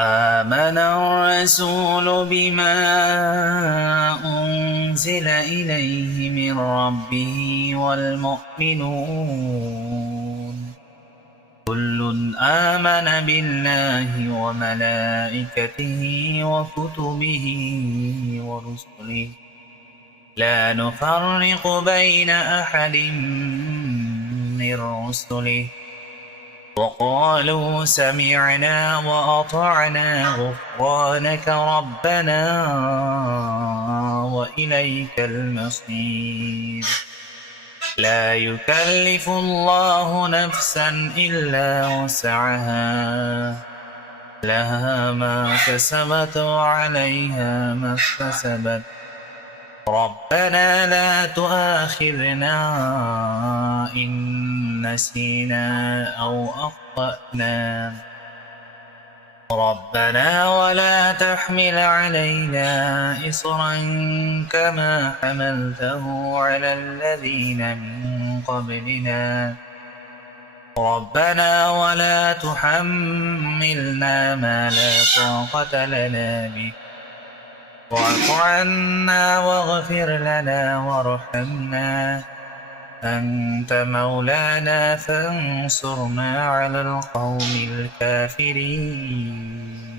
آمن الرسول بما أنزل إليه من ربه والمؤمنون كل آمن بالله وملائكته وكتبه ورسله لا نفرق بين أحد من رسله وقالوا سمعنا وأطعنا غفرانك ربنا وإليك المصير لا يكلف الله نفسا إلا وسعها لها ما كسبت وعليها ما اكتسبت ربنا لا تؤاخذنا إن نسينا أو أخطأنا ربنا ولا تحمل علينا إصرا كما حملته على الذين من قبلنا ربنا ولا تحملنا ما لا طاقة لنا به واعف عنا واغفر لنا وارحمنا أنت مولانا فانصرنا على القوم الكافرين.